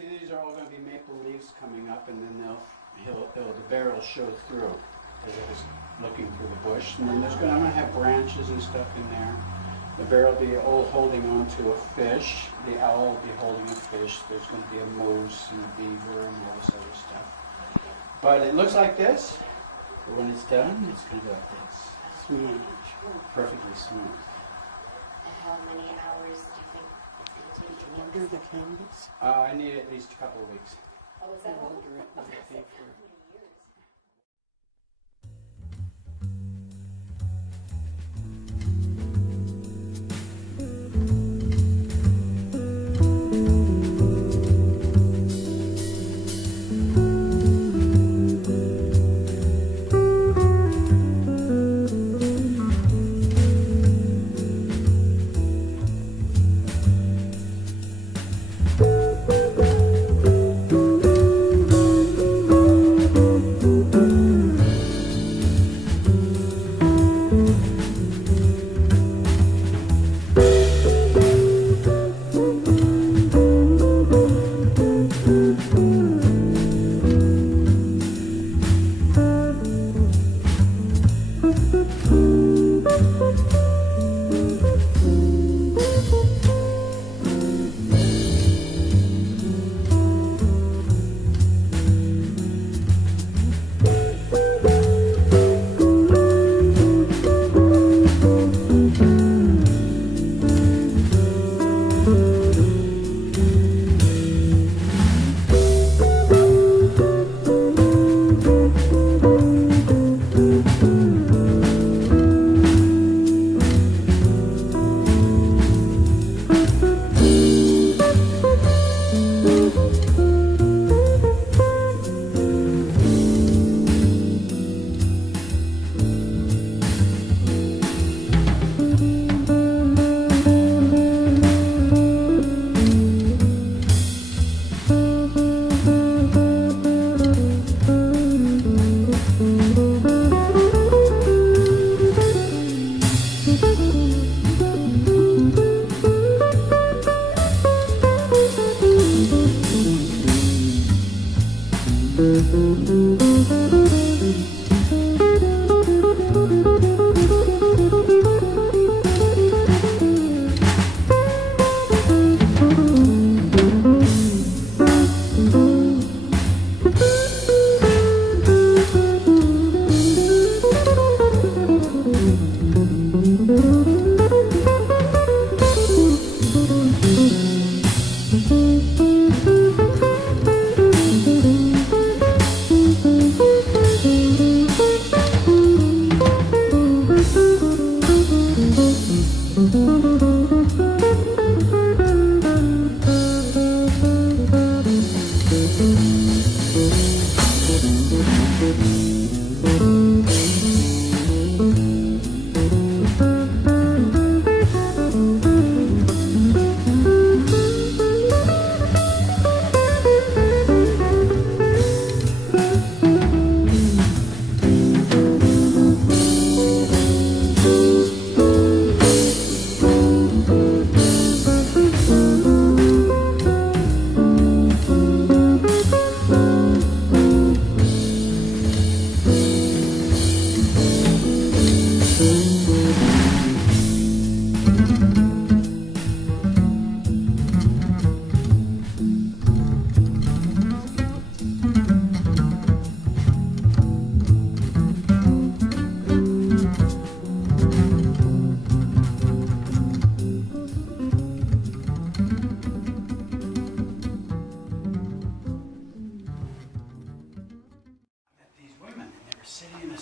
See, these are all going to be maple leaves coming up, and then the barrel will show through as I was looking for the bush. And then I'm going to have branches and stuff in there. The barrel will be all holding on to a fish. The owl will be holding a fish. There's going to be a moose and a beaver and all this other stuff. But it looks like this. But when it's done, it's going to go like this. Smooth. Perfectly smooth. And how many hours do you think it's going to take to make Order the canvas. I need at least a couple of weeks. Oh, is that all? Order it and pay for it.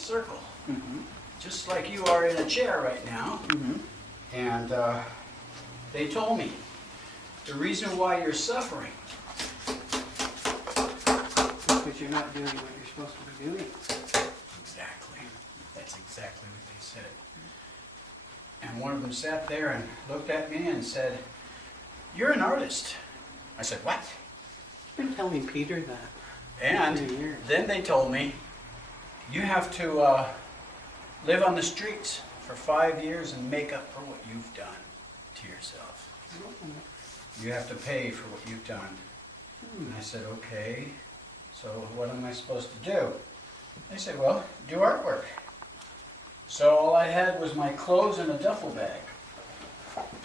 circle, just like you are in a chair right now. And they told me the reason why you're suffering Because you're not doing what you're supposed to be doing. Exactly. That's exactly what they said. And one of them sat there and looked at me and said, "You're an artist." I said, "What?" You've been telling Peter that. And For years. then they told me, "You have to live on the streets for 5 years and make up for what you've done to yourself. You have to pay for what you've done." And I said, okay, so what am I supposed to do? They said, well, do artwork. So all I had was my clothes in a duffel bag.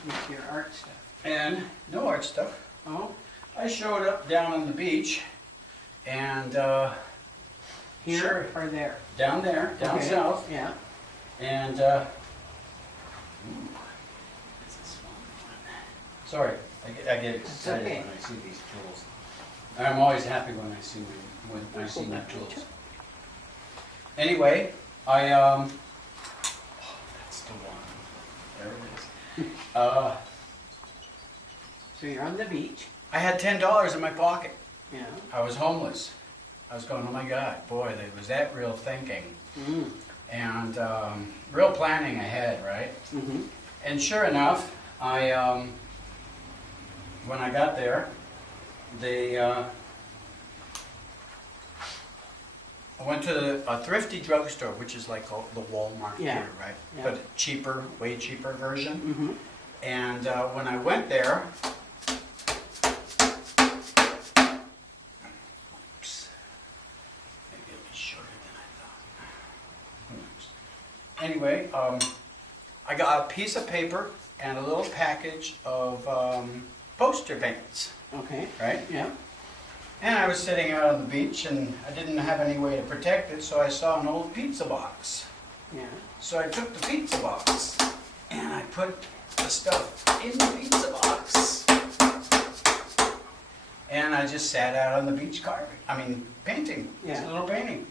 With your art stuff. And no art stuff. Oh, I showed up down on the beach and here sure, or there? down there, down Okay. south. Yeah. And, ooh, that's a small one. Sorry, I get excited okay. when I see these tools. I'm always happy when I see new tools. Anyway, oh, that's the one. There it is. So you're on the beach. I had $10 in my pocket. Yeah. I was homeless. I was going, oh my God, boy, was that real thinking. Mm. And real planning ahead, right? Mm-hmm. And sure enough, when I got there, I went to a thrifty drugstore, which is like the Walmart Yeah. here, right? Yeah. But cheaper, way cheaper version. Mm-hmm. And when I went there, oops, maybe it'll be shorter than I thought. Who knows? Anyway, I got a piece of paper and a little package of poster paints, Okay. right? Yeah. And I was sitting out on the beach and I didn't have any way to protect it, so I saw an old pizza box. Yeah. So I took the pizza box and I put the stuff in the pizza box. And I just sat out on the beach painting. It's Yeah. a little painting.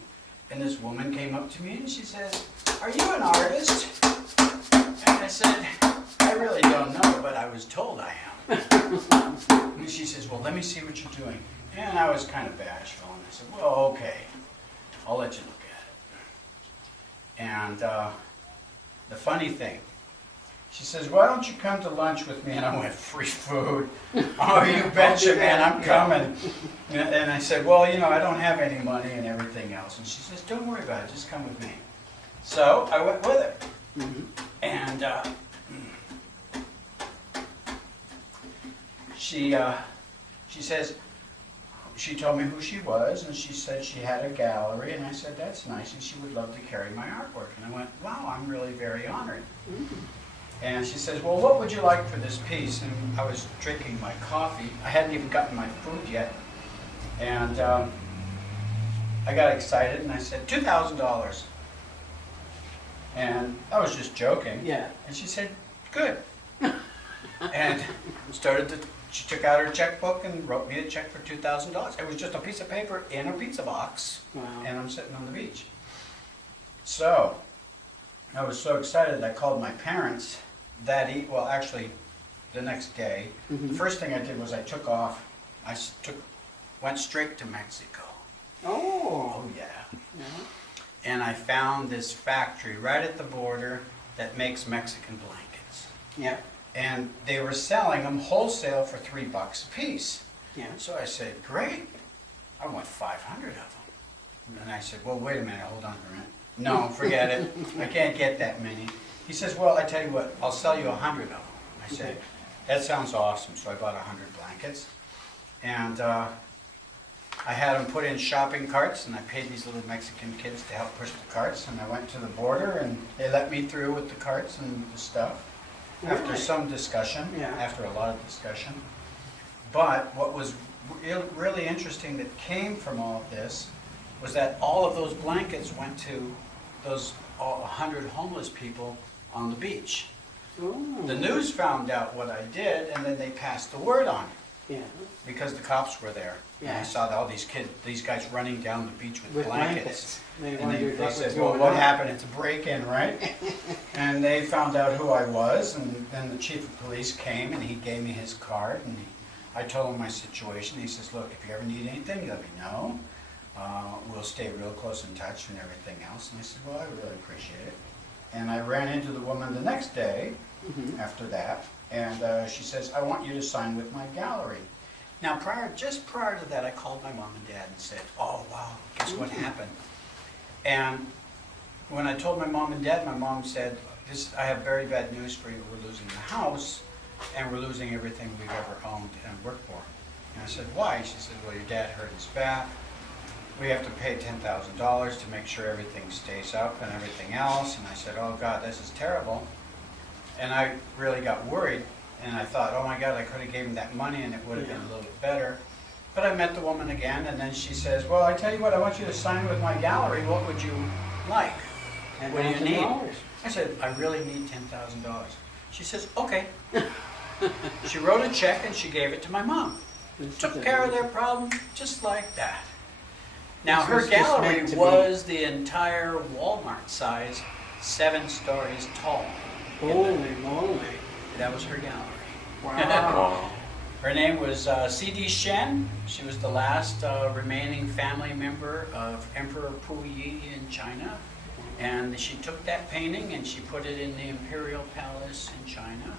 And this woman came up to me and she says, "Are you an artist?" And I said, "I really don't know, but I was told I am." And she says, "Well, let me see what you're doing." And I was kind of bashful and I said, "Well, okay, I'll let you look at it." And the funny thing, she says, "Why don't you come to lunch with me?" And I went, "Free food? Oh, you betcha, man, I'm coming." And I said, "Well, I don't have any money and everything else." And she says, "Don't worry about it, just come with me." So I went with her. Mm-hmm. And she told me who she was, and she said she had a gallery, and I said, "That's nice," and she would love to carry my artwork. And I went, "Wow, I'm really very honored." Mm-hmm. And she says, "Well, what would you like for this piece?" And I was drinking my coffee. I hadn't even gotten my food yet. And I got excited, and I said, $2,000. And I was just joking. Yeah. And she said, "Good." And she took out her checkbook and wrote me a check for $2,000. It was just a piece of paper in a pizza box, Wow. and I'm sitting on the beach. So I was so excited I called my parents actually the next day. Mhm. The first thing I did was I took off. Went straight to Mexico. Oh. Oh yeah. Yeah. And I found this factory right at the border that makes Mexican blankets. Yeah. And they were selling them wholesale for $3 a piece. Yeah. So I said, "Great, I want 500 of them." And then I said, "Well, wait a minute, hold on a minute. No, forget it. I can't get that many." He says, "Well, I tell you what, I'll sell you 100 of them." I said, "That sounds awesome." So I bought 100 blankets. And I had them put in shopping carts, and I paid these little Mexican kids to help push the carts. And I went to the border, and they let me through with the carts and the stuff. After Really? some discussion, Yeah. after a lot of discussion. But what was really interesting that came from all of this was that all of those blankets went to those 100 homeless people on the beach. Ooh. The news found out what I did, and then they passed the word on Yeah. because the cops were there. And I Yeah. saw all these guys running down the beach with blankets. They And wondered they what said, was "Well, going what on." happened? It's a break-in, right?" And they found out who I was, and then the chief of police came, and he gave me his card, and I told him my situation. He says, "Look, if you ever need anything, let me know. We'll stay real close in touch and everything else." And I said, "Well, I really appreciate it." And I ran into the woman the next day Mhm. after that, and she says, "I want you to sign with my gallery." Now, just prior to that, I called my mom and dad and said, "Oh, wow, guess what happened?" And when I told my mom and dad, my mom said, "I have very bad news for you. We're losing the house, and we're losing everything we've ever owned and worked for." And I said, why? She said, well, your dad hurt his back. We have to pay $10,000 to make sure everything stays up and everything else. And I said, oh God, this is terrible. And I really got worried. And I thought, oh my God, I could have given him that money and it would have been a little bit better. But I met the woman again, and then she says, well, I tell you what, I want you to sign with my gallery. What would you like? What do you need? I said, I really need $10,000. She says, okay. She wrote a check and she gave it to my mom. Took care of their problem just like that. Now, her gallery was the entire Walmart size, 7 stories tall. Holy moly. That was her gallery. Wow. Her name was C.D. Shen. She was the last remaining family member of Emperor Puyi in China. And she took that painting and she put it in the Imperial Palace in China.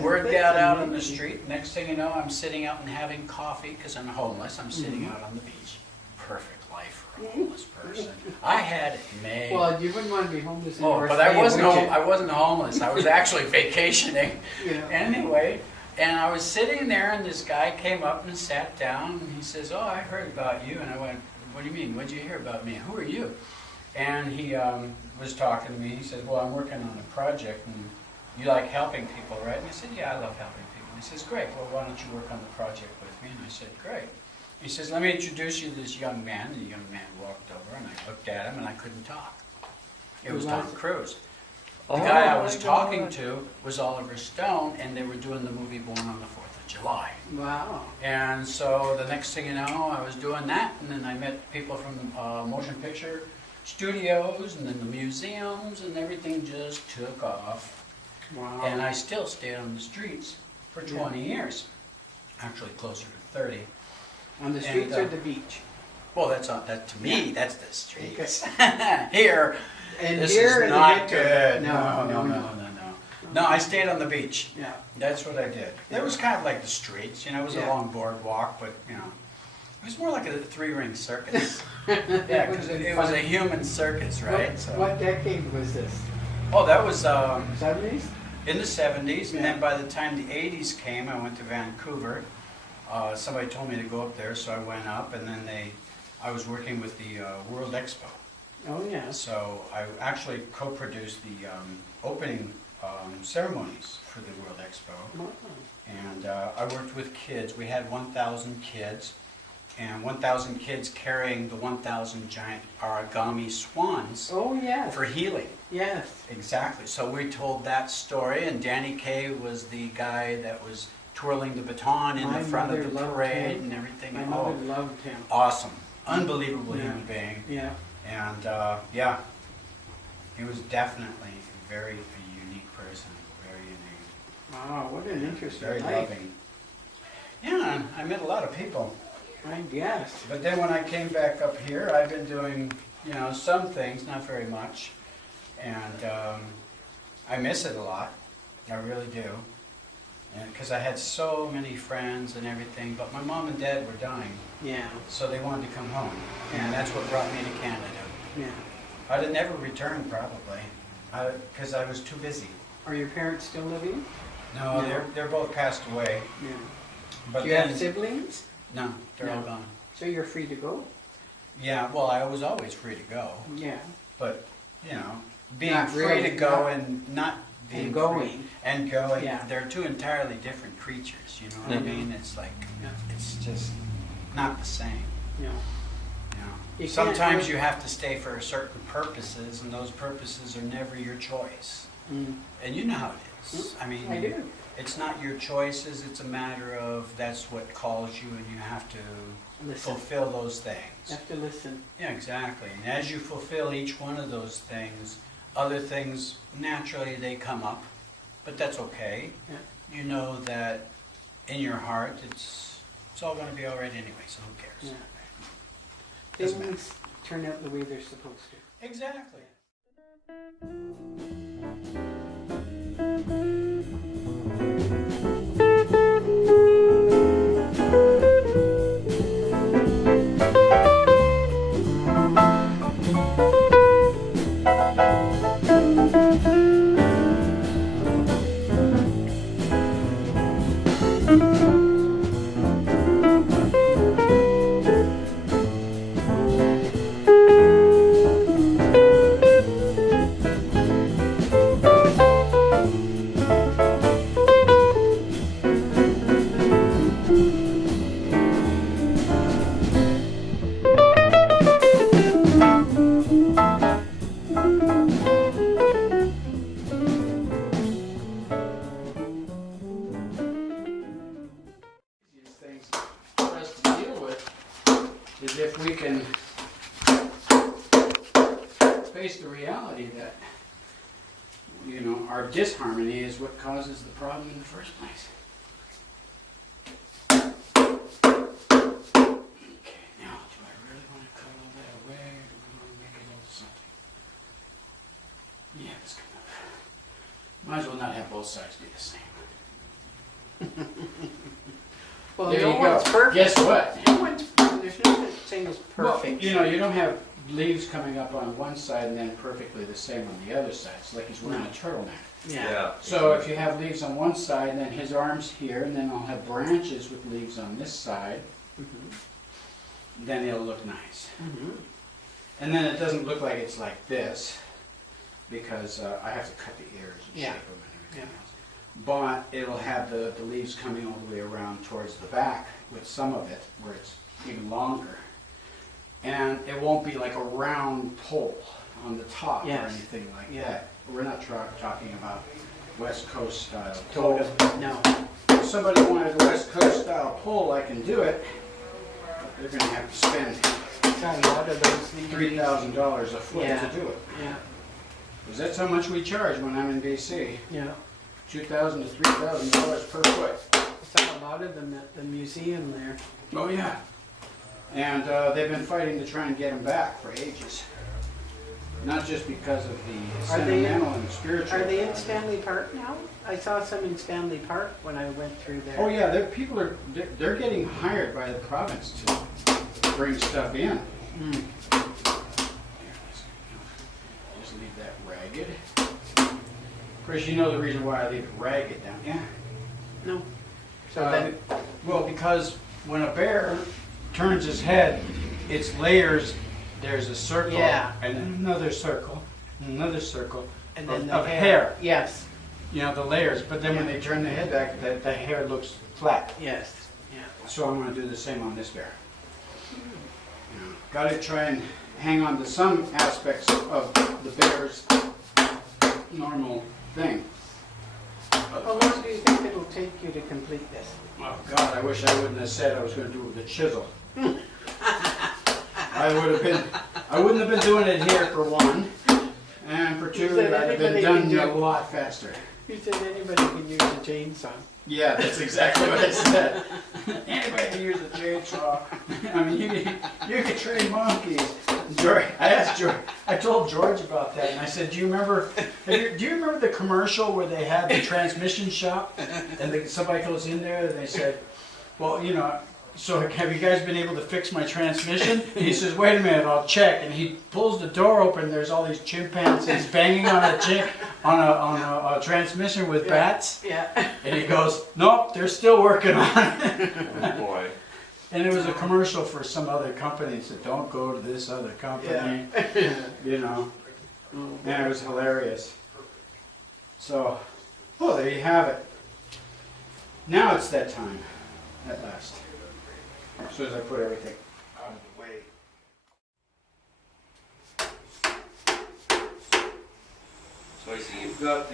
Word got out on the street. Next thing you know, I'm sitting out and having coffee because I'm homeless. I'm sitting out on the beach. Perfect life for a homeless person. I had it made. Well, you wouldn't want to be homeless in but I wasn't homeless. I was actually vacationing. Yeah. Anyway, and I was sitting there and this guy came up and sat down and he says, oh, I heard about you. And I went, what do you mean? What did you hear about me? Who are you? And he was talking to me. He said, well, I'm working on a project and you like helping people, right? And I said, yeah, I love helping people. And he says, great. Well, why don't you work on the project with me? And I said, great. He says, let me introduce you to this young man. And the young man walked over and I looked at him and I couldn't talk. It was Tom Cruise. The guy I was talking to was Oliver Stone, and they were doing the movie Born on the 4th of July. Wow. And so the next thing you know, I was doing that, and then I met people from motion picture studios and then the museums, and everything just took off. Wow. And I still stayed on the streets for 20 years, actually closer to 30. On the streets or the beach? Well, that to me, that's the streets. Here, And this here is not the good. No. No, I stayed on the beach. Yeah. That's what I did. It was kind of like the streets, you know, it was a long boardwalk, but, you know, it was more like a 3-ring circus. Yeah, because it was a human circus, right? What decade was this? Oh, that was 70s? in the 70s, and then by the time the 80s came, I went to Vancouver. Somebody told me to go up there, so I went up, and then I was working with the World Expo. Oh, yeah. So I actually co-produced the opening ceremonies for the World Expo. Wow. And I worked with kids. We had 1,000 kids, and 1,000 kids carrying the 1,000 giant origami swans Oh, yes. for healing. Yes. Exactly. So we told that story, and Danny Kaye was the guy that was twirling the baton in the front of the parade and everything. My mother loved him. Awesome. Unbelievable human being. Yeah. And yeah, he was definitely a very unique person, very unique. Wow, what an interesting Very life. loving. Yeah, I met a lot of people. I guess. But then when I came back up here, I've been doing, you know, some things, not very much. And I miss it a lot. I really do. Because I had so many friends and everything, but my mom and dad were dying. Yeah. So they wanted to come home. And that's what brought me to Canada. Yeah. I'd have never returned probably, because I was too busy. Are your parents still living? No, No. they're both passed away. Yeah. But Do you have siblings? No, they're all No. gone. So you're free to go? Yeah, well, I was always free to go, Yeah. but you know, being Not free really, to go not- and not being And free- going. and going, Yeah. they're two entirely different creatures. You know what I mean? It's like it's just not the same. Yeah. You know, You can't sometimes really- you have to stay for certain purposes, and those purposes are never your choice. Mm. And you know how it is. I mean, I do. it's not your choices. It's a matter of that's what calls you, and you have to Listen. fulfill those things. You have to listen. Yeah, exactly. And as you fulfill each one of those things, other things naturally they come up, but that's okay. Yeah. You know that in your heart, it's all going to be all right anyway. So who cares? Yeah. Doesn't matter. Things turn out the way they're supposed to. Exactly. is if we can face the reality that, you know, our disharmony is what causes the problem in the first place. Okay, now, do I really want to cut all that away, or do we want to make it into something? Yeah, that's good enough. Might as well not have both sides be the same. Well, There no you one's go. perfect. Guess what? No one's, there's no such thing as perfect. Well, you know, you don't have leaves coming up on one side and then perfectly the same on the other side. It's like he's wearing a turtleneck. Yeah. So if you have leaves on one side, and then his arm's here, and then I'll have branches with leaves on this side, Mhm. then it'll look nice. Mhm. And then it doesn't look like it's like this, because I have to cut the ears and Yeah. shape them and everything else. But it'll have the leaves coming all the way around towards the back with some of it, where it's even longer. And it won't be like a round pole on the top or Yes. anything like Yeah. that. We're not talking about West Coast style pole. Totem, no. If somebody wanted a West Coast style pole, I can do it. But they're gonna have to spend Got a lot of those these days. $3,000 a foot Yeah. to do it. Yeah, Because that's how much we charge when I'm in BC. yeah. $2,000 to $3,000 per foot. I saw a lot of them at the museum there. Oh, yeah. And they've been fighting to try and get them back for ages. Not just because of the Are they- sentimental and spiritual. Are they in Stanley Park now? I saw some in Stanley Park when I went through there. Oh, yeah, they're getting hired by the province to bring stuff in. Mm. Here, just leave that ragged. Of course, you know the reason why I leave it ragged, don't you? No. So then, Well, because when a bear turns his head, it's layers. There's a circle, Yeah. and then another circle, and then of the hair. Yes, You know, the layers. But then when they turn the head back, the hair looks flat. yes, yeah. So I'm going to do the same on this bear. Got to try and hang on to some aspects of the bear's normal thing. How long do you think it'll take you to complete this? Oh God, I wish I wouldn't have said I was going to do it with a chisel. I wouldn't have been doing it here for one, and for two, You said I'd have been anybody can done a do- lot faster. You said anybody can use a chainsaw. Yeah, that's exactly what I said. Anybody can use a chainsaw. I mean, you could train monkeys. George, I told George about that, and I said, do you remember the commercial where they had the transmission shop, and somebody goes in there and they said, well, you know, so have you guys been able to fix my transmission? And he says, wait a minute, I'll check. And he pulls the door open. There's all these chimpanzees banging on a transmission with bats. Yeah. And he goes, nope, they're still working on it. Oh boy. And it was a commercial for some other company. It said, don't go to this other company. You know. And it was hilarious. So, well, there you have it. Now it's that time, at last. As soon as I put everything out of the way. So I see you've got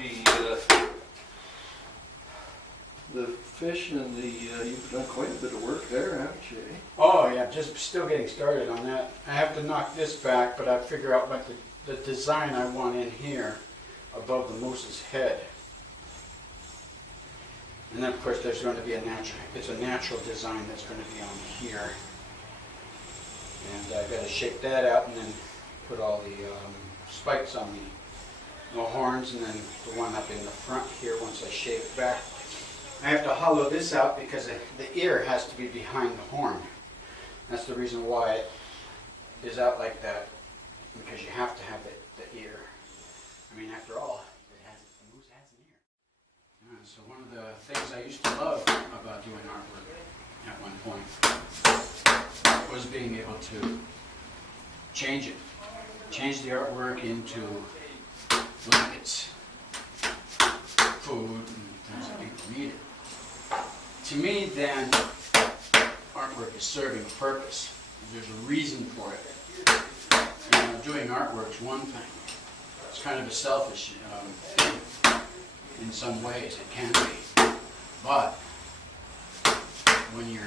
the fish and you've done quite a bit of work there, haven't you? Oh yeah, just still getting started on that. I have to knock this back, but I figure out what the design I want in here above the moose's head. And then of course there's going to be a natural design that's going to be on here. And I've got to shake that out and then put all the spikes on the horns, and then the one up in the front here once I shave it back. I have to hollow this out because the ear has to be behind the horn. That's the reason why it is out like that, because you have to have the ear. I mean, after all, the moose has an ear. Yeah, so one of the things I used to love about doing artwork at one point was being able to change the artwork into blankets, food, and things that people needed. To me, then, artwork is serving a purpose. There's a reason for it. You know, doing artwork's one thing. It's kind of a selfish thing in some ways. It can be. But when you're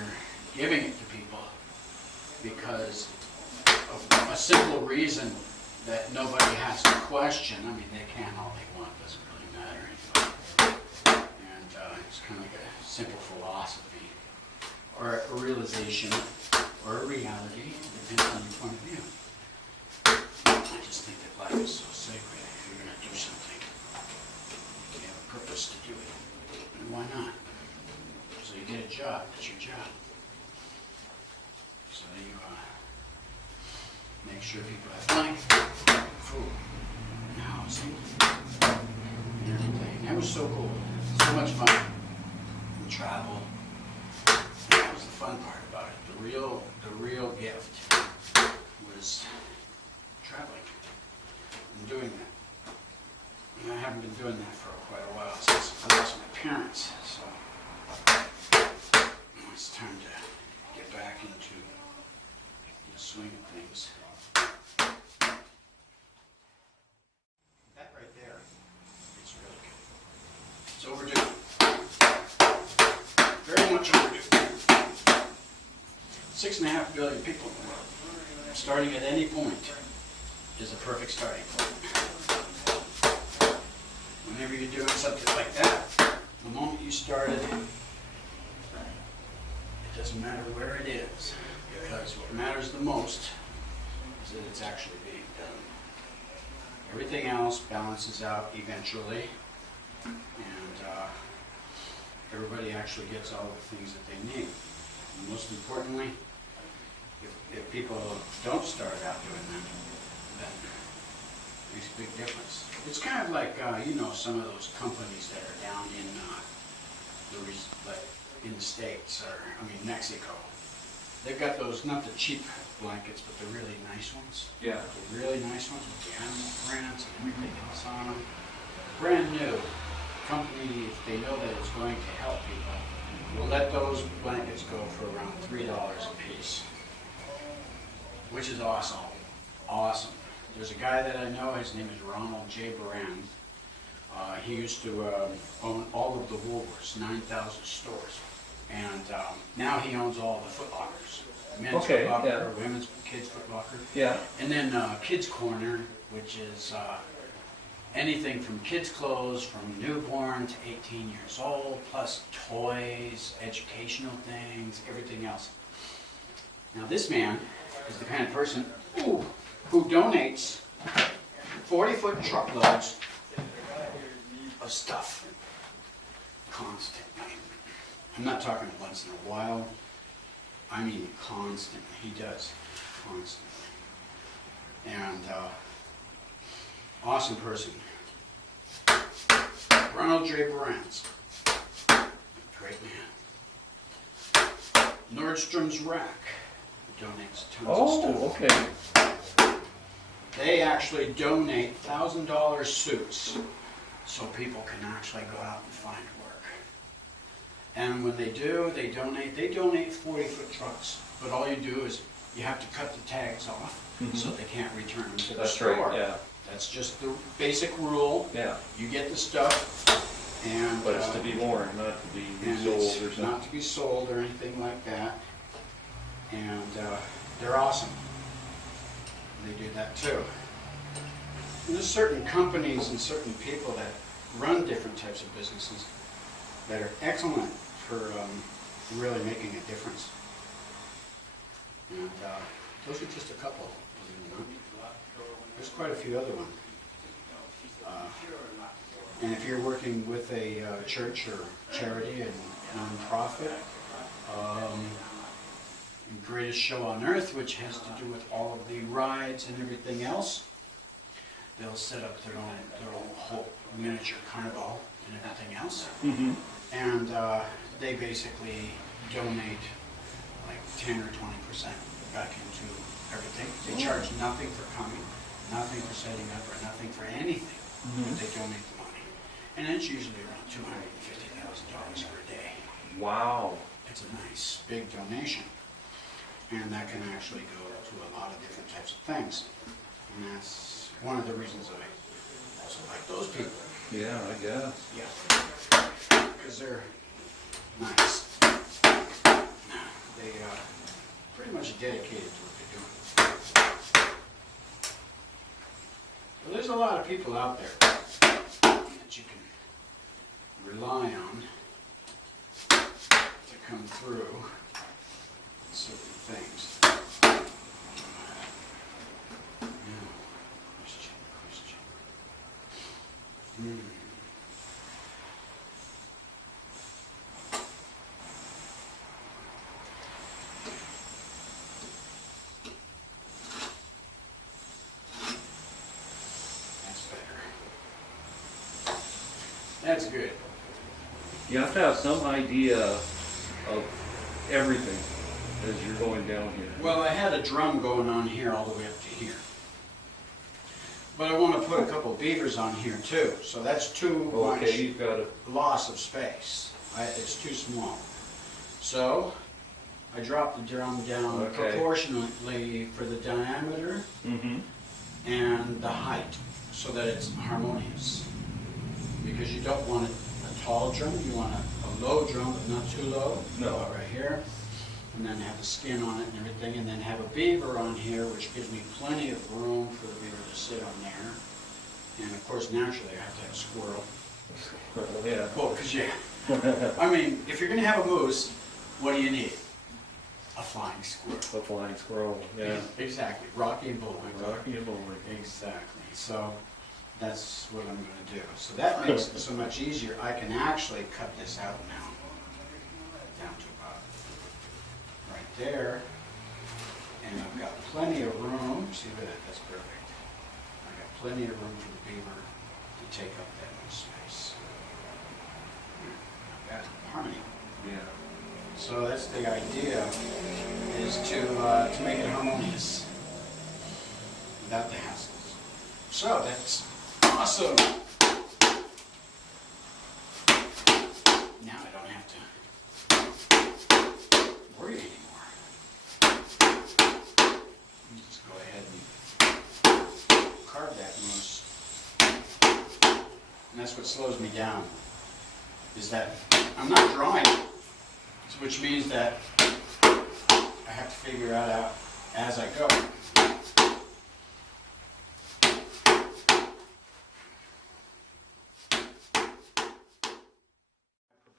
giving it to people, because of a simple reason that nobody has to question. I mean, they can all they want, doesn't really matter anymore. And it's kind of like a simple philosophy, or a realization, or a reality, depends on your point of view. I just think that life is so sacred. If you're going to do something, you have a purpose to do it. And why not? So you get a job, that's your job. So you make sure people have money, food, and housing, and everything. That was so cool. So much fun. And travel. And that was the fun part about it. The real gift was traveling and doing that. And I haven't been doing that for quite a while since I lost my parents. So it's time to get back into the swing of things. That right there, it's really good. It's overdue. Very much overdue. 6.5 billion people in the world. Starting at any point is a perfect starting point. Whenever you're doing something like that, the moment you started, it doesn't matter where it is, because what matters the most is that it's actually being done. Everything else balances out eventually, and everybody actually gets all the things that they need. And most importantly, if people don't start out doing that, then it makes a big difference. It's kind of like, some of those companies that are down in in the States, or, Mexico. They've got those, not the cheap blankets, but the really nice ones. Yeah. The really nice ones with the animal prints and everything else on them. Brand new. Company, if they know that it's going to help people, will let those blankets go for around $3 a piece. Which is awesome. Awesome. There's a guy that I know, his name is Ronald J. Brand. He used to own all of the Woolworths, 9,000 stores. And now he owns all the Foot Lockers. Men's Okay, Foot Locker, yeah. women's, kids Foot Locker. Yeah. And then Kids Corner, which is anything from kids' clothes from newborn to 18 years old, plus toys, educational things, everything else. Now this man is the kind of person who donates 40-foot truckloads of stuff constantly. I'm not talking once in a while. I mean constantly. He does constantly. And awesome person. Ronald J. Brands. Great man. Nordstrom's Rack donates tons of stuff. Okay. They actually donate $1,000 suits so people can actually go out and find work. And when they do, they donate 40-foot trucks. But all you do is you have to cut the tags off so they can't return them to the That's store. right, yeah. That's just the basic rule. Yeah. You get the stuff, and But it's to be worn, not to be and sold it's or something. not to be sold or anything like that. And they're awesome. They do that too. And there's certain companies and certain people that run different types of businesses that are excellent for really making a difference. And those are just a couple. There's quite a few other ones. And if you're working with a church or charity and non-profit, Greatest Show on Earth, which has to do with all of the rides and everything else, they'll set up their own whole miniature carnival and everything else. Mm-hmm. And they basically donate like 10 or 20% back into everything. They charge nothing for coming, nothing for setting up, or nothing for anything. But they donate the money. And it's usually around $250,000 per day. Wow. It's a nice big donation. And that can actually go to a lot of different types of things. And that's one of the reasons I also like those people. Yeah, I guess. Yeah. Because they're nice. They pretty pretty much dedicated to what they're doing. Well, there's a lot of people out there that you can rely on to come through certain things. Question. That's better. That's good. You have to have some idea of everything as you're going down here. Well, I had a drum going on here all the way up to here. But I want to put a couple beavers on here too, so that's too Okay, much you've got to. loss of space. It's too small. So I dropped the drum down Okay. proportionately for the diameter Mm-hmm. and the height so that it's harmonious. Because you don't want a tall drum, you want a low drum but not too low. No. About right here. And then have the skin on it and everything, and then have a beaver on here, which gives me plenty of room for the beaver to sit on there. And of course, naturally, I have to have a squirrel. Yeah. Well, because I mean, if you're going to have a moose, what do you need? A flying squirrel. A flying squirrel. Yeah. Exactly. Rocky and Bullwinkle. Rocky and Bullwinkle. Exactly. So that's what I'm going to do. So that makes it so much easier. I can actually cut this out now, down to about right there, and I've got plenty of room. See that's perfect. I've got plenty of room for the beaver to take up that much space. I've got harmony. Yeah. So that's the idea, is to make it harmonious without the hassles. So that's awesome. Now I don't have to worry anymore. Just go ahead and carve that moose. And that's what slows me down, is that I'm not drawing it, which means that I have to figure it out as I go.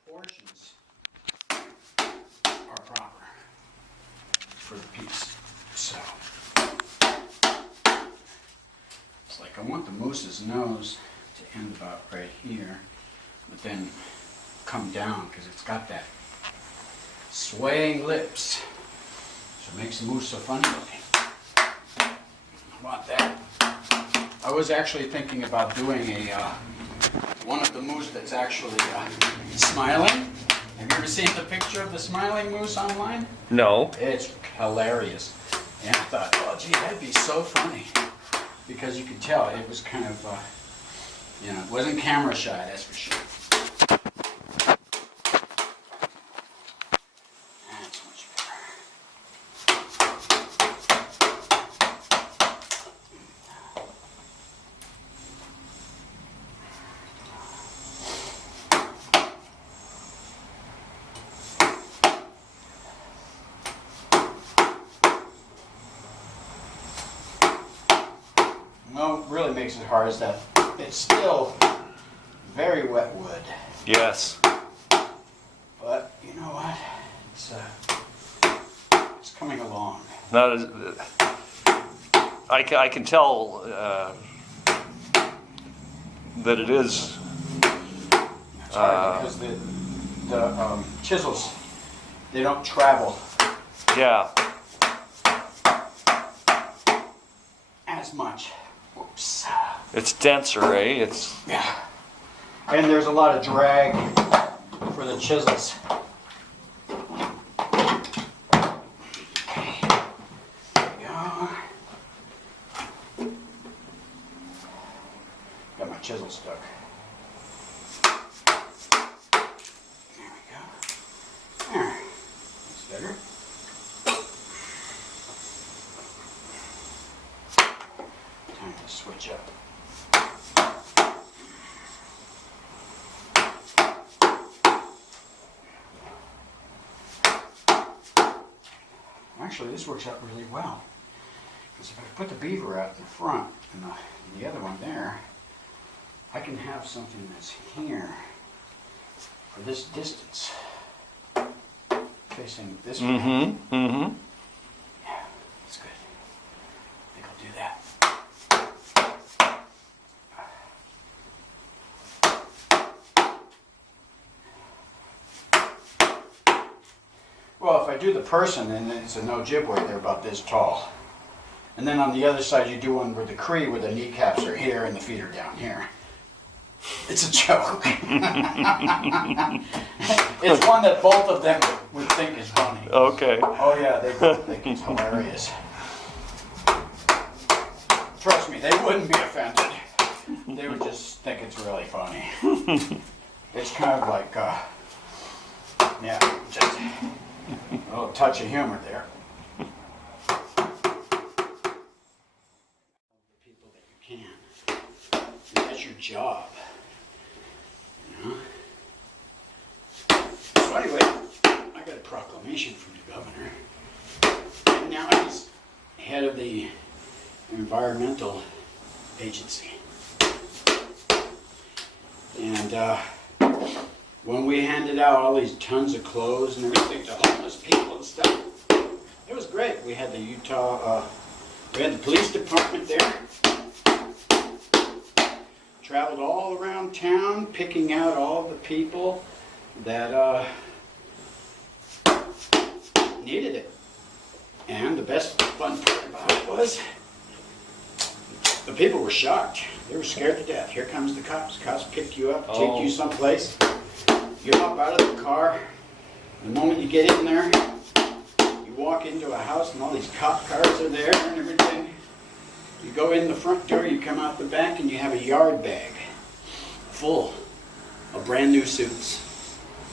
Proportions are proper for the piece. So it's like I want the moose's nose to end about right here, but then come down because it's got that swaying lips. So it makes the moose so funny looking. I want that. I was actually thinking about doing one of the moose that's actually smiling. Have you ever seen the picture of the smiling moose online? No. It's hilarious. And I thought, oh gee, that'd be so funny. Because you could tell it was kind of, it wasn't camera shy, that's for sure. That's much better. What really makes it hard is that it's still very wet wood. Yes. But you know what? It's coming along. Not as, I can tell that it is. It's hard because the chisels, they don't travel Yeah. as much. Whoops. It's denser, eh? It's. Yeah. And there's a lot of drag for the chisels. Okay. There we go. Got my chisel stuck. There we go. There. That's better. Time to switch up. actually, this works out really well. Because if I put the beaver out in the front and the other one there, I can have something that's here for this distance, facing this way. Mm-hmm, mm-hmm. Yeah, that's good. I think I'll do that. Well, if I do the person, then it's a no-jibway. They're about this tall. And then on the other side, you do one with the Cree, where the kneecaps are here and the feet are down here. It's a joke. It's one that both of them would think is funny. Okay. Oh yeah, they both think it's hilarious. Trust me, they wouldn't be offended. They would just think it's really funny. It's kind of like, yeah, just a little touch of humor there. The people that you can. And that's your job. You know? So anyway, I got a proclamation from the governor. And now he's head of the environmental agency. And when we handed out all these tons of clothes and everything to homeless people and stuff, it was great. We had the we had the police department there. Traveled all around town, picking out all the people that needed it. And the best fun part about it was, the people were shocked. They were scared to death. Here comes the cops. Cops pick you up, take you someplace. You hop out of the car. The moment you get in there, you walk into a house and all these cop cars are there and everything. You go in the front door, you come out the back, and you have a yard bag full of brand new suits,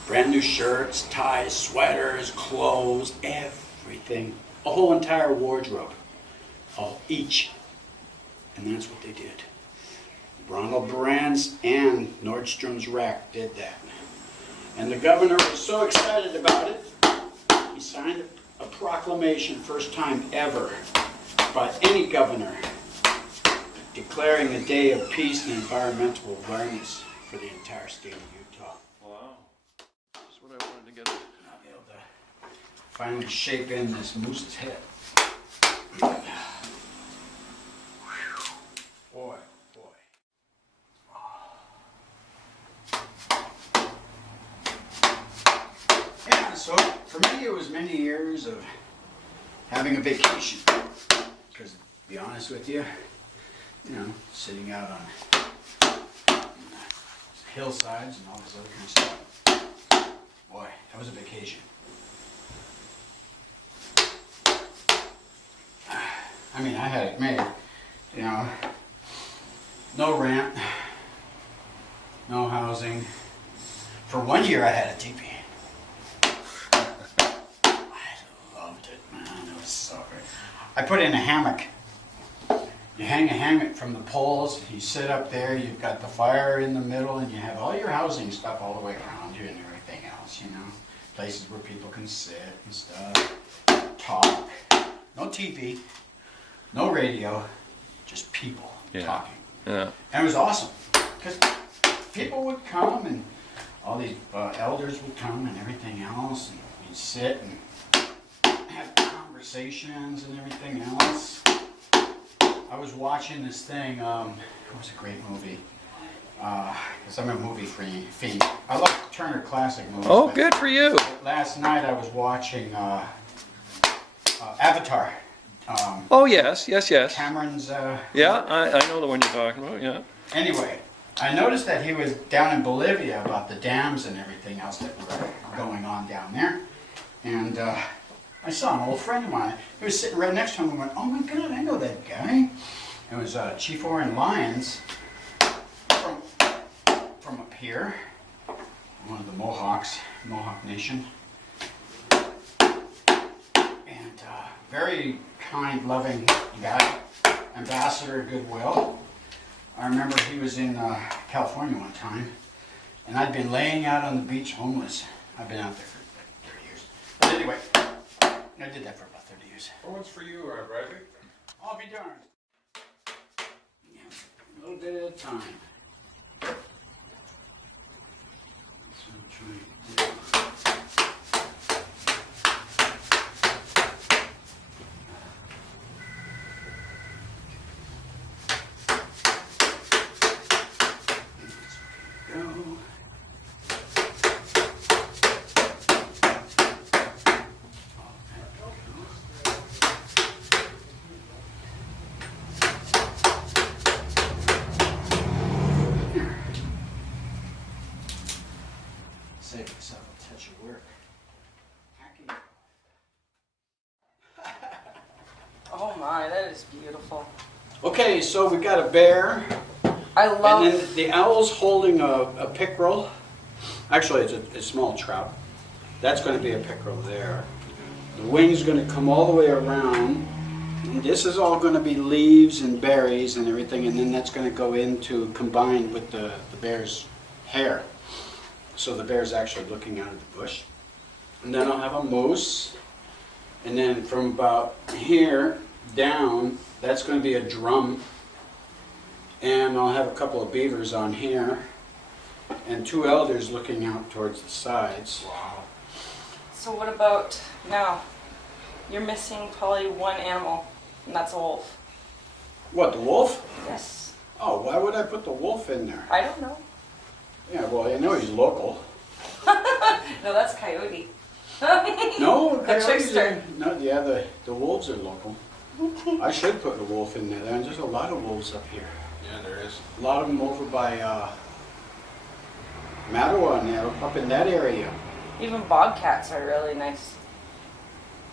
brand new shirts, ties, sweaters, clothes, everything. A whole entire wardrobe of each. And that's what they did. Ronald Brands and Nordstrom's Rack did that. And the governor was so excited about it, he signed a proclamation, first time ever by any governor, declaring a day of peace and environmental awareness for the entire state of Utah. Wow. That's what I wanted to get. I'll be able to finally shape in this moose's head. Boy, boy. Yeah, so for me it was many years of having a vacation. Because to be honest with you, sitting out on hillsides and all this other kind of stuff. Boy, that was a vacation. I mean, I had it made, no rent, no housing. For 1 year I had a teepee. I loved it, man. It was so great. I put in a hammock. You hang a hammock from the poles, you sit up there, you've got the fire in the middle, and you have all your housing stuff all the way around you and everything else, Places where people can sit and stuff, talk. No TV, no radio, just people talking. Yeah. And it was awesome, because people would come and all these elders would come and everything else, and you'd sit and have conversations and everything else. I was watching this thing, it was a great movie, because I'm a movie fiend. I love Turner Classic movies. Oh, good for you. Last night I was watching Avatar. Oh, yes. Cameron's... Yeah, I know the one you're talking about, yeah. Anyway, I noticed that he was down in Bolivia about the dams and everything else that were going on down there. And I saw an old friend of mine. He was sitting right next to him and went, oh my God, I know that guy. It was Chief Oren Lyons from up here, one of the Mohawk Nation. And very kind, loving guy, ambassador of goodwill. I remember he was in California one time, and I'd been laying out on the beach homeless. I've been out there for like 30 years. But anyway, I did that for about 30 years. Oh, it's for you, Bradley. I'll be darned. A little bit at a time. That's what I'm trying to do. Go. Save yourself a touch of work. Oh my, that is beautiful. Okay, so we got a bear, I love. and then the owl's holding a pickerel. Actually, it's a small trout. That's going to be a pickerel there. The wing's going to come all the way around. And this is all going to be leaves and berries and everything, and then that's going to go into combined with the bear's hair. So the bear's actually looking out of the bush. And then I'll have a moose. And then from about here down, that's going to be a drum. And I'll have a couple of beavers on here. And 2 elders looking out towards the sides. Wow. So what about now? You're missing probably one animal, and that's a wolf. What, the wolf? Yes. Oh, why would I put the wolf in there? I don't know. Yeah, well, I know he's local. No, that's coyote. No, The coyotes trickster. are- No, yeah, the wolves are local. I should put a wolf in there. There's a lot of wolves up here. Yeah, there is. A lot of them over by Mattawa now, up in that area. Even bobcats are really nice.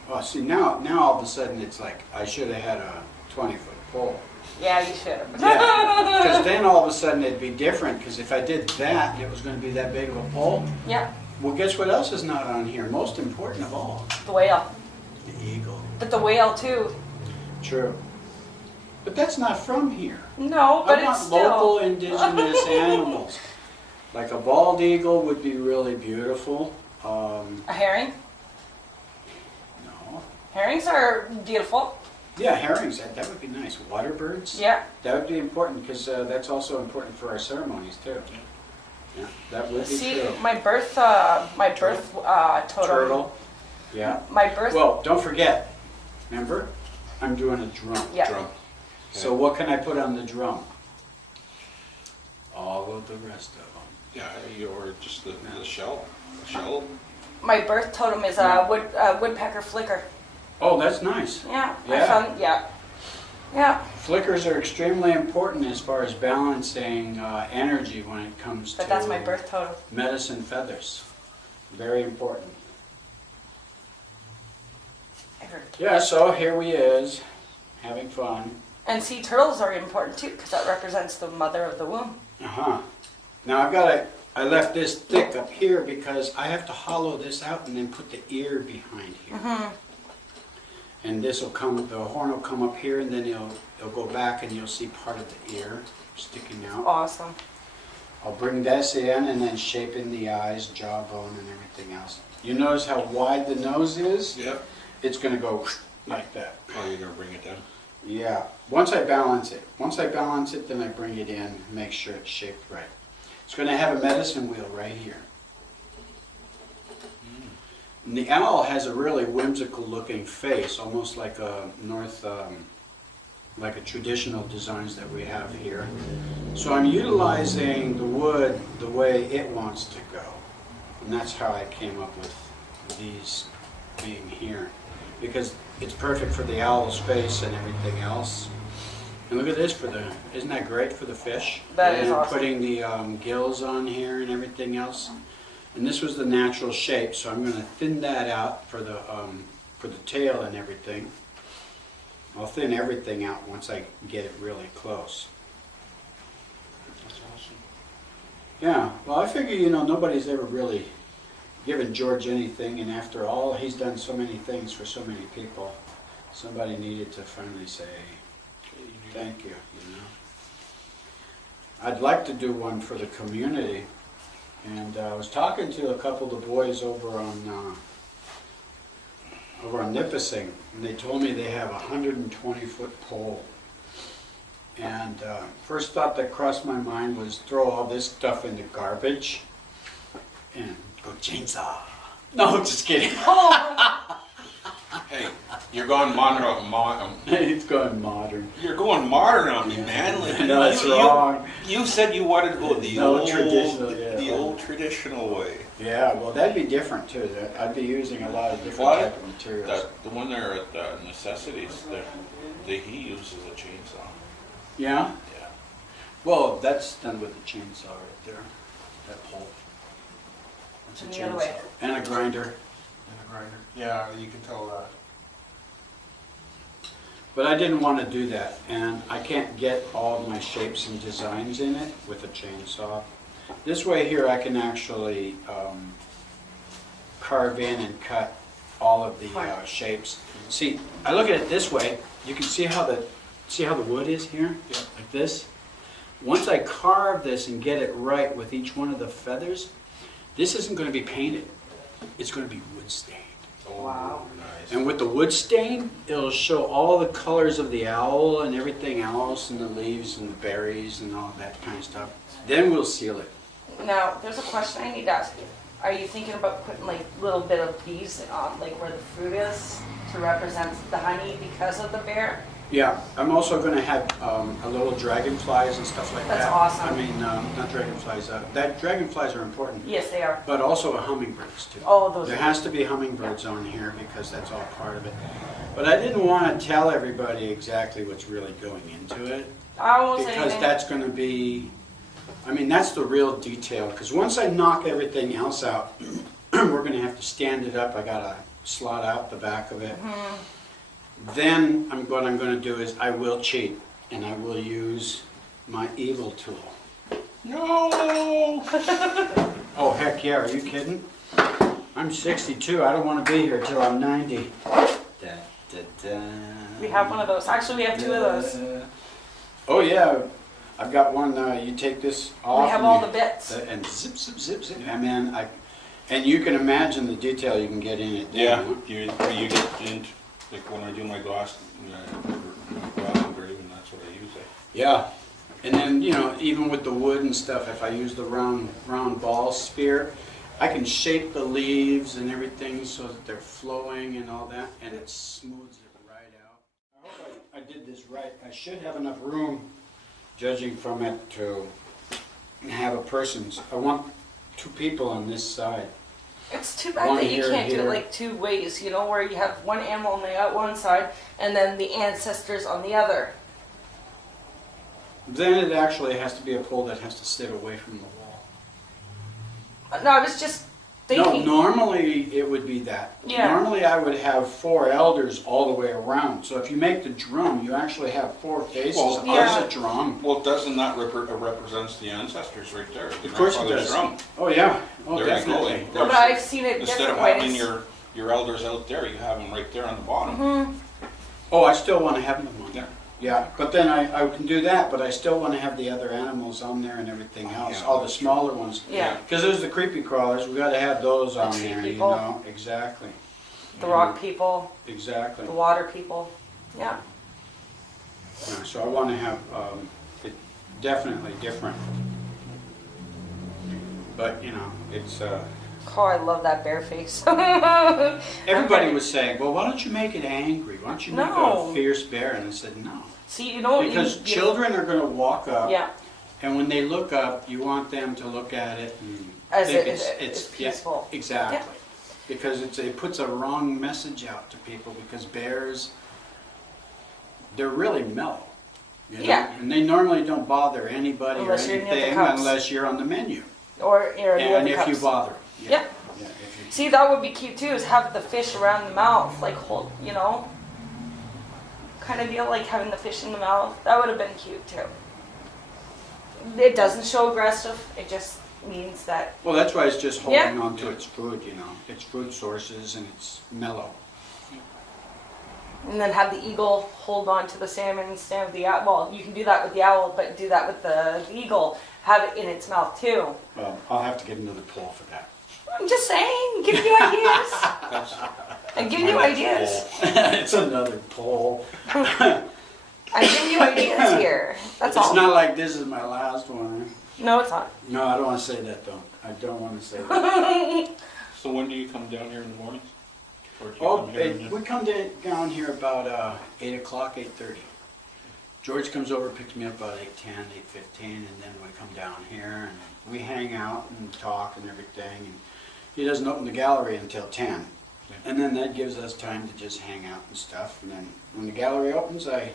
Oh, see, now all of a sudden it's like I should have had a 20-foot pole. Yeah, you should have. Yeah, because then all of a sudden it'd be different, because if I did that and it was going to be that big of a pole, Yeah, well, guess what else is not on here? Most important of all, the whale. the eagle. But the whale too. True. But that's not from here. No, but I want it's still. local indigenous animals. Like a bald eagle would be really beautiful. A herring. No. Herrings are beautiful. Yeah, herrings, that would be nice. Water birds? Yeah. That would be important, because that's also important for our ceremonies too. Yeah, that would be See, true. my birth totem. Turtle. Yeah. My birth. Well, don't forget, remember, I'm doing a drum. Yeah. Drum. So what can I put on the drum? All of the rest of them. Yeah, or just the shell. Shell. My birth totem is Yeah. a woodpecker flicker. Oh, that's nice. Yeah. I Yeah. found. Yeah. Yeah. Flickers are extremely important as far as balancing energy when it comes But to that's my birth totem. medicine feathers. Very important. I heard. Yeah, so here we is, having fun. And sea turtles are important too, because that represents the mother of the womb. Uh-huh. Now I left this thick up here because I have to hollow this out and then put the ear behind here. Mm-hmm. And this will come, the horn will come up here, and then it'll go back and you'll see part of the ear sticking out. Awesome. I'll bring this in and then shape in the eyes, jawbone, and everything else. You notice how wide the nose is? Yep. It's gonna go like that. Oh, you're gonna bring it down. Yeah, once I balance it. Once I balance it, then I bring it in, make sure it's shaped right. It's gonna have a medicine wheel right here. And the owl has a really whimsical looking face, almost like a like a traditional designs that we have here. So I'm utilizing the wood the way it wants to go. And that's how I came up with these being here. Because it's perfect for the owl's face and everything else. And look at this isn't that great for the fish? That is and awesome. Putting the gills on here and everything else. And this was the natural shape, so I'm going to thin that out for the tail and everything. I'll thin everything out once I get it really close. That's awesome. Yeah, well, I figure, nobody's ever really given George anything, and after all, he's done so many things for so many people. Somebody needed to finally say, thank you, I'd like to do one for the community. And I was talking to a couple of the boys over on over on Nipissing, and they told me they have a 120-foot pole. And first thought that crossed my mind was throw all this stuff in the garbage and go chainsaw. No, just kidding. Hey, you're going modern. It's going modern. You're going modern on me, man. Like, No, that's wrong. You said you wanted to go the No, old traditional, yeah. the old traditional way. Yeah, well, that'd be different too. I'd be using a lot of different What? type of materials. The one there at Necessities, he uses a chainsaw. Yeah? Yeah. Well, that's done with the chainsaw right there. That pole. That's a And the other way. chainsaw. And a grinder. And a grinder. Yeah, you can tell that. But I didn't want to do that, and I can't get all of my shapes and designs in it with a chainsaw. This way here I can actually carve in and cut all of the shapes. See, I look at it this way, you can see how the wood is here? Yeah. Like this. Once I carve this and get it right with each one of the feathers, this isn't going to be painted. It's going to be wood stained. Oh, Wow. nice. And with the wood stain, it'll show all the colors of the owl and everything else, and the leaves and the berries and all that kind of stuff. Then we'll seal it. Now, there's a question I need to ask you. Are you thinking about putting like little bit of bees on like where the fruit is to represent the honey because of the bear? Yeah, I'm also going to have a little dragonflies and stuff like That's that. awesome. I mean, not dragonflies. Dragonflies are important. Yes, they are. But also hummingbirds too. Oh, those There are- has to be hummingbirds on here because that's all part of it. But I didn't want to tell everybody exactly what's really going into it. I won't say Because anything. that's going to be, I mean, that's the real detail. Because once I knock everything else out, we're going to have to stand it up. I got to slot out the back of it. Then what I'm going to do is I will cheat, and I will use my evil tool. No! Oh, heck yeah, are you kidding? I'm 62. I don't want to be here till I'm 90. Da, da, da. We have one of those. Actually, we have two of those. Oh yeah, I've got one. You take this off. We have and all you- the bits. And zip, zip, zip, zip. I mean, and you can imagine the detail you can get in it. Yeah, Huh? you get into, like when I do my glass engraving, that's what I use. Yeah, and then even with the wood and stuff, if I use the round ball spear, I can shape the leaves and everything so that they're flowing and all that, and it smooths it right out. I hope I did this right. I should have enough room, judging from it, to have a person's. I want 2 people on this side. It's too bad One that you here, can't do it here. like 2 ways, where you have one animal on the one side and then the ancestors on the other. Then it actually has to be a pole that has to sit away from the wall. No, I was just thinking. No, normally it would be that. Yeah. Normally I would have 4 elders all the way around. So if you make the drum, you actually have 4 faces Well, on yeah. the drum. Well, doesn't that represents the ancestors right there? The Of course it grandfather's does. drum. Oh yeah. Oh, There you go. definitely. Well, but I've seen it Instead different of having ways. your elders out there, you have them right there on the bottom. Mm-hmm. Oh, I still want to have them on there. Yeah, but then I can do that, but I still want to have the other animals on there and everything else, Yeah, all the that's smaller ones. Yeah. Because there's the creepy crawlers, we got to have those on tree there, people. Exactly. The rock people, Exactly. the water people. Yeah. Yeah, so I want to have it definitely different. But it's Oh, I love that bear face. everybody was saying, well, why don't you make it angry? Why don't you make No. a fierce bear? And I said no, See, what because children are going to walk up, Yeah. and when they look up, you want them to look at it and As think it's peaceful. Yeah, exactly. Because it puts a wrong message out to people, because bears, they're really mellow. Yeah. And they normally don't bother anybody Unless or you're near the anything cups. unless you're on the menu. Or And the if you cups. bother. Yeah. Yeah, if you, See, that would be cute too, is have the fish around the mouth, like hold, kind of deal, like having the fish in the mouth. That would have been cute too. It doesn't show aggressive, it just means that, well, that's why it's just holding Yeah. on to its food, its food sources, and it's mellow. and then have the eagle hold on to the salmon instead of the owl. Well, you can do that with the owl, but do that with the eagle. Have it in its mouth too. Well, I'll have to get another pole for that. I'm just saying, giving you ideas. I'm giving you ideas. It's another pole. I'm giving you ideas here. That's It's all. not like this is my last one. No, it's not. No, I don't want to say that though. I don't want to say that. So when do you come down here in the morning? Or do you Oh, come here and we come down here about 8 o'clock, 8:30. George comes over, picks me up about 8:10, 8:15, and then we come down here and we hang out and talk and everything. And he doesn't open the gallery until 10. And then that gives us time to just hang out and stuff. And then when the gallery opens, I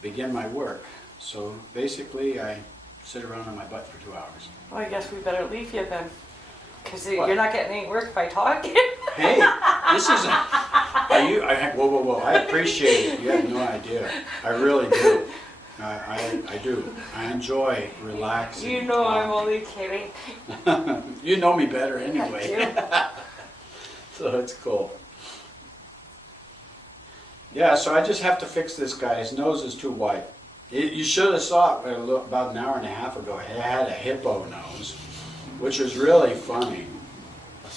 begin my work. So basically, I sit around on my butt for 2 hours. Well, I guess we better leave you then. Because What? you're not getting any work if I talk. Hey, this isn't. Are you? Whoa, whoa, whoa! I appreciate it. You have no idea. I really do. I do. I enjoy relaxing. You know I'm only kidding. You know me better anyway. I So it's cool. Yeah, so I just have to fix this guy. His nose is too wide. You should have saw it about an hour and a half ago. It had a hippo nose, which was really funny.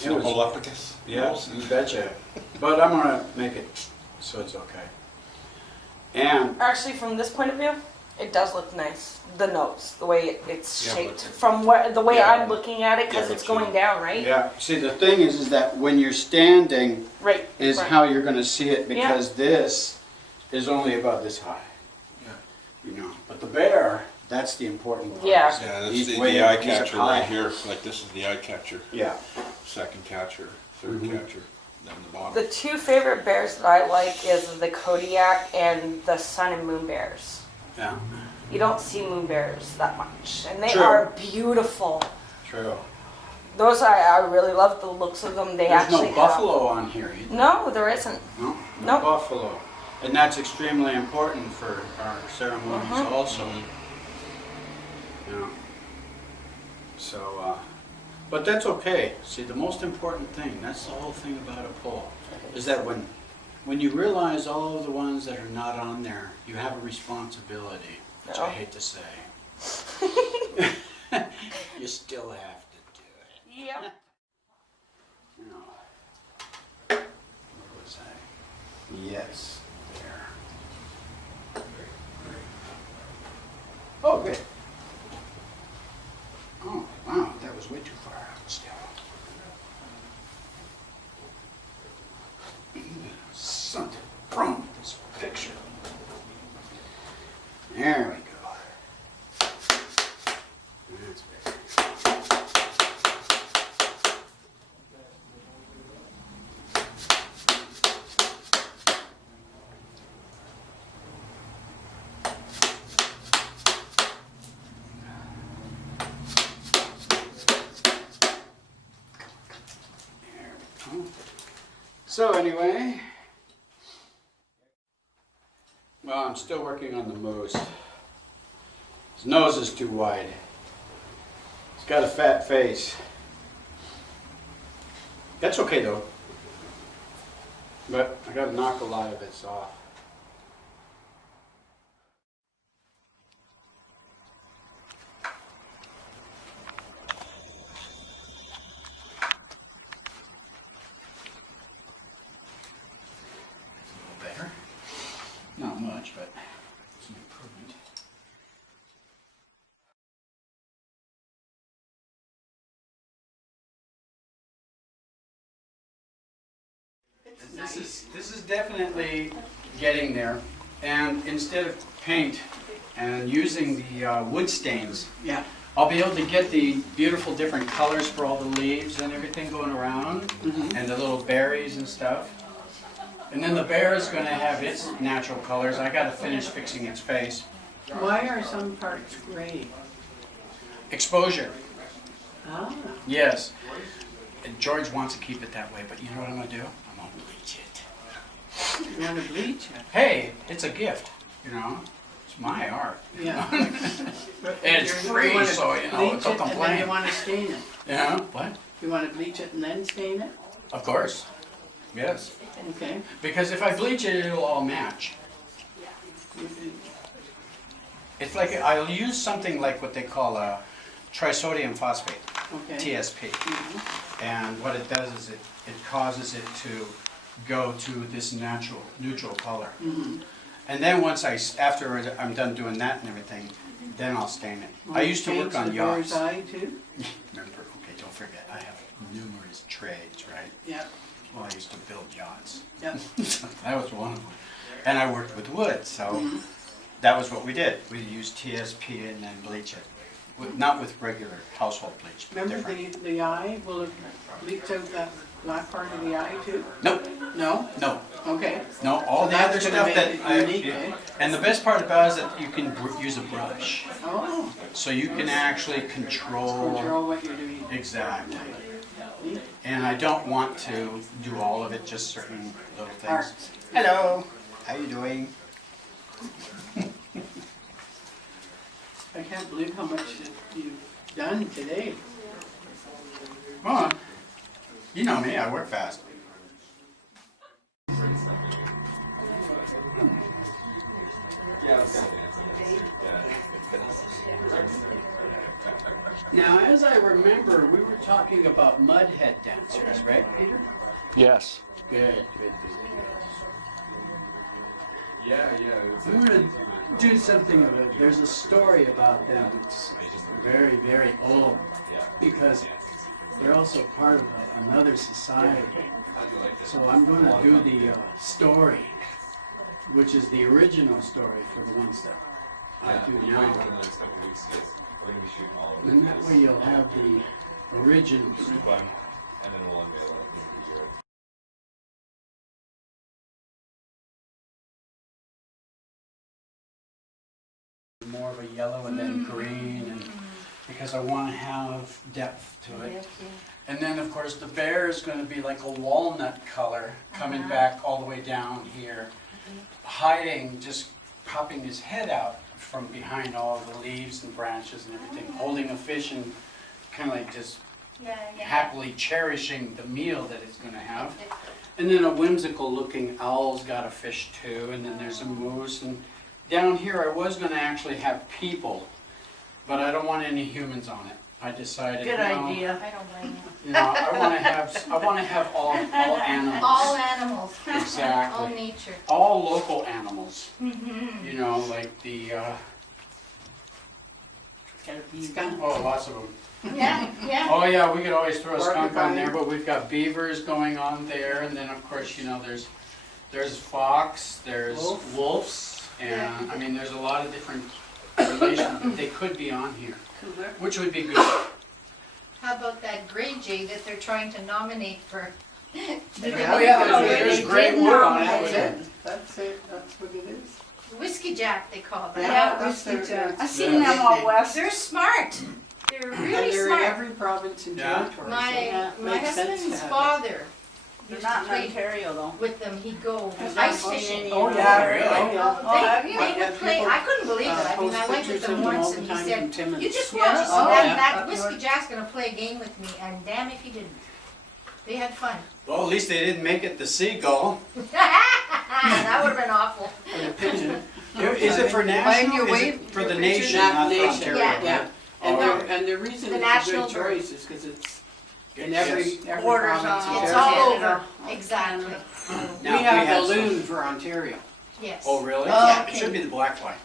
It was- Snowpolepicus? Yeah, you betcha. But I'm gonna make it so it's okay. And Actually, from this point of view, it does look nice. The nose, the way it's Yeah, shaped, but- from the way Yeah. I'm looking at it, because Yeah, it's but you- going down, right? yeah, see the thing is that when you're standing Right. is right. how you're gonna see it because this is only about this high. Yeah. You know, but the bear, that's the important part. Yeah. Yeah, that's He's the way eye up, he's up catcher high. right here. Like this is the eye catcher, Yeah. second catcher, third Mhm. catcher, then the bottom. The two favorite bears that I like is the Kodiak and the sun and moon bears. Yeah. You don't see moon bears that much, and they True. are beautiful. True. Those I really love the looks of them. They There's actually no buffalo on here either. No, there isn't. No, Nope. buffalo. And that's extremely important for our ceremonies Mhm. also. You know. So, but that's okay. See, the most important thing, that's the whole thing about a pole, is that when you realize all of the ones that are not on there, you have a responsibility, which I Yeah. hate to say. You still have to do it. Yeah. You know. Where was I? Yes, there. Oh, good. Oh, wow, that was way too far out still. Something wrong with this picture. There we go. That's better. There we go. So anyway, well, I'm still working on the moose. His nose is too wide. He's got a fat face. That's okay though. But I gotta knock a lot of this off. Better. Not much, but it's an improvement. This is definitely getting there. And instead of paint and using the wood stains, Yeah. I'll be able to get the beautiful different colors for all the leaves and everything going around, and the little berries and stuff. And then the bear is going to have its natural colors. I got to finish fixing its face. Why are some parts gray? Exposure, Ah, yes. And George wants to keep it that way, but you know what I'm going to do? I'm going to bleach it. you want to bleach it? Hey, it's a gift, you know. It's my art. Yeah. But And it's you free, wanna so, you know, bleach it's a it and then complaint. you want to stain it. You know what? You want to bleach it and then stain it? Of course. Yes. Okay. Because if I bleach it, it'll all match. It's like I'll use something like what they call a trisodium phosphate, Okay. TSP. And what it does is it causes it to go to this neutral color. Mhm. And then after I'm done doing that and everything, then I'll stain it. I used to work on yachts. Eye too? Remember, okay, don't forget, I have numerous trades, right? Yeah, Well, I used to build yachts. yeah. That was one of them. And I worked with wood, so Mm-hmm. that was what we did. We used TSP and then bleach it. Not with regular household bleach, but Remember different. the eye, will it leak out that black part of the eye too? Nope, No? no, Okay. no, all So the that's other gonna stuff make that it unique, eh? and the best part about it is that you can use a brush. Oh, So you can actually control. control what you're doing. Exactly. And I don't want to do all of it, just certain little things. Parts. Hello, how you doing? I can't believe how much you've done today. Well, you know me, I work fast. Now, as I remember, we were talking about mud head dancers, right, Peter? Yes. Good. Yeah. I'm gonna do something of it. There's a story about them. It's very, very old because they're also part of another society. So I'm going to do the story, which is the original story for the ones that I do now. And that way you'll have the originals. And then we'll unveil it. More of a yellow and then green, and because I want to have depth to it. And then of course the bear is going to be like a walnut color coming back all the way down here, hiding, just popping his head out from behind all the leaves and branches and everything, holding a fish and kind of like just happily cherishing the meal that it's going to have. And then a whimsical looking owl's got a fish too, and then there's a moose. And down here I was going to actually have people, but I don't want any humans on it. I decided, Good idea. I don't blame you. I want to have all animals. All animals. Exactly. All nature. All local animals. Mm-hmm. You know, like the Skunk. oh, lots of them. Yeah, yeah. Oh yeah, we could always throw a skunk on Porcupine. there, but we've got beavers going on there, and then of course, you know, there's fox, there's Wolf. wolves, and I mean, there's a lot of different relations that they could be on here, which would be good. How about that gray jay that they're trying to nominate for? Oh yeah, there's great wood on That's it. it. That's it. That's what it is. Whiskey Jack, they call them. Yeah, Yeah. Whiskey Jack. I've seen them all west. They're smart. They're And really they're in smart. every province and Yeah. territory. so My it my makes sense to husband's have it. father They're used to not in play Ontario though. with them. He'd go Has ice that fishing. been Oh, any- yeah, really? Oh, yeah. Oh, have you? They Yeah, would play. people, I couldn't believe it. I mean, post I went pictures with them of them all once, the and he time said, from Timmins. "You just Yeah. watch. He said, Oh, that yeah. that Up Whiskey north. Jack's gonna play a game with me." And damn if he didn't. They had fun. Well, at least they didn't make it the seagull. That would have been awful. And a pigeon. Is it for national? Is it for the nation, not for Ontario? Yeah. Yeah. And Oh, and the reason The it's a national good bird. choice is because it's in Yes. every Borders province and on- It's territory. all Canada. over. Exactly. Now, We if have had the some- loon for Ontario. Yes. Oh, really? Oh, It okay. should be the black fly.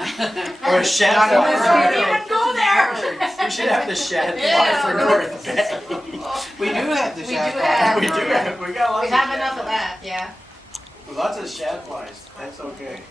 Or a Not shadfly. Ontario. Don't even go there. We should have the shadfly Yeah. for North Bay. We do have the We do shad have- We do have, we got lots We of have shad enough of flies. that, yeah. Lots of shadflies, that's okay.